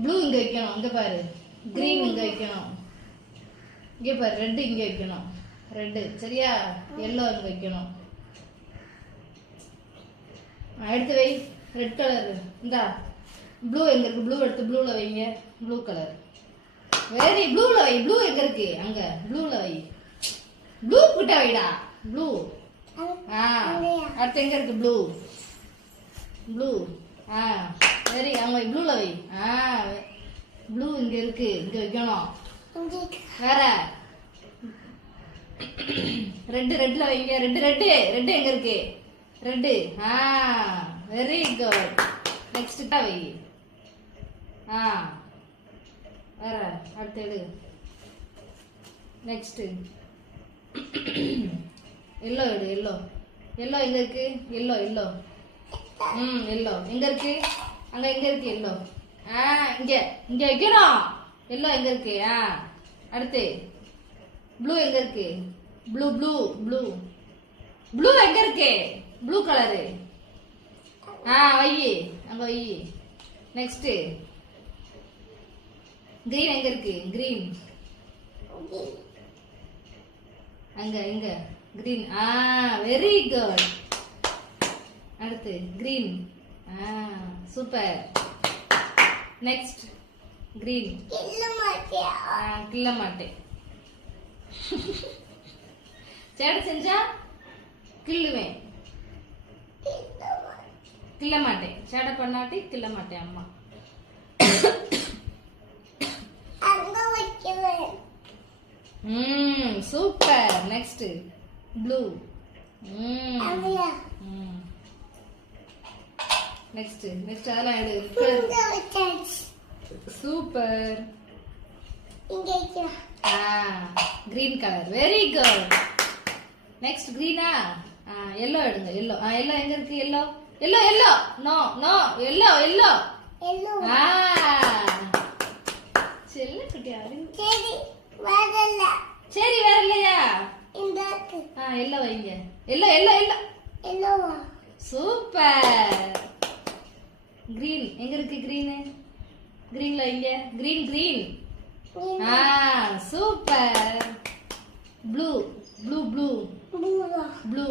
Blue இங்க வைக்கணும். இங்க பாரு, கிரீன் இங்க வைக்கணும். இங்க பாரு, ரெட் இங்க வைக்கணும். ரெட் சரியா? எல்லோ இங்க வைக்கணும். எடுத்து வை. ரெட் கலர் இந்தா. ப்ளூ எங்க இருக்கு? ப்ளூ எடுத்து ப்ளூல வைங்க. Blue colour. வெரி ப்ளூல வை. ப்ளூ எங்க இருக்கு? அங்க ப்ளூல வை. ப்ளூ கிட்ட வைடா. ப்ளூ. அடுத்து எங்க இருக்கு? ப்ளூ. ப்ளூ. வெரி அங்க வை. ப்ளூல வை. ப்ளூ இங்க இருக்கு. இங்க வைக்கணும். வேற ரெட். ரெட்ல வைங்க. ரெட் எங்க இருக்கு? ரெட். Very good. நெக்ஸ்ட் வை. வேற அடுத்து எடு. நெக்ஸ்ட் எல்லோ எடு. எல்லோ எங்க இருக்கு? எல்லோ எல்லோ எங்க இருக்கு? அங்க எங்க இருக்கு? எல்லோ இங்க இங்க வைக்கணும். எல்லோ எங்க இருக்கு? அடுத்து ப்ளூ எங்க இருக்கு? ப்ளூ ப்ளூ ப்ளூ ப்ளூ எங்க இருக்கு? Blue colour. வை. அங்க வை. நெக்ஸ்ட் கிரீன் எங்க இருக்கு? கிரீன் அங்க எங்க? கிரீன். Very good. அடுத்து கிரீன். சூப்பர். Next green. கிள்ள மாட்டேன். சேட்டை செஞ்சா கிள்ளுவேன். கிள்ள மாட்டேன். சேட்டை பண்ணாட்டி கிள்ள மாட்டேன். அம்மா சூப்பர். Next blue. நெக்ஸ்ட் அதெல்லாம் எடு. Super. Green colour. Very good. Next கிரீனா? எல்லோ எடுங்க. எல்லோ எல்லோ எங்க இருக்கு? Yellow yellow yellow no no yellow yellow செல்ல குட்டியா? சரி வேற இல்லையா? எல்லோ வைங்க. Yellow yellow yellow super. Green எங்க இருக்கு? கிரீன். கிரீன்ல வைங்க. Green super. Blue blue blue blue